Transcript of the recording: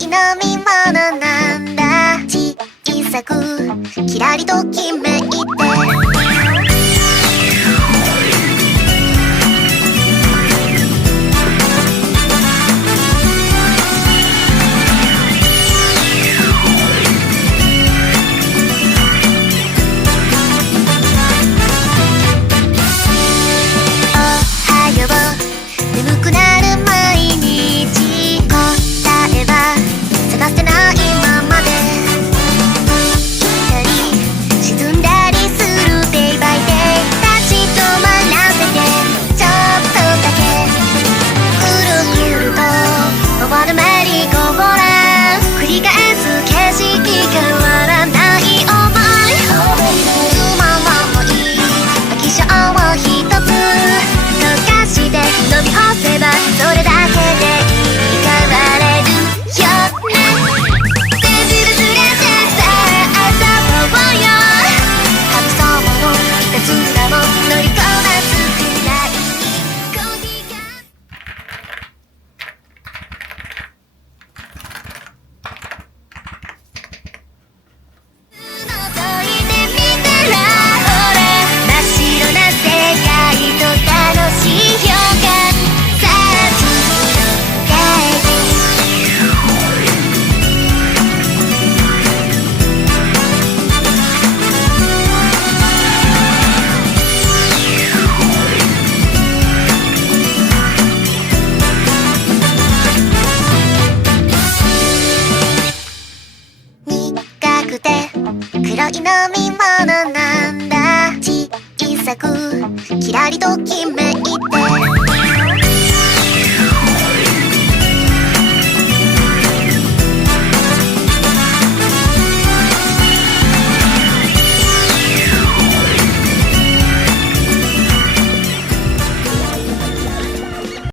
い飲み物なんだ。小さくキラリときめいて眠くなる毎日答えは探してないままで行ったり沈んだりする Day by day 立ち止まらせてちょっとだけくるくると回るメリーゴーラン繰り返す景色変わらない想いつまらない飽き性を一つ溶かして飲み干せばそれだけでいい変われるよね。デジルズレてさあ遊ぼうよ。神様のいたずらも乗りこなすくらい恋が覗いてみたらほら真っ白な世界と楽しい予感さあ次のデート苦くて黒い飲み物なんだ。小さくキラリときめい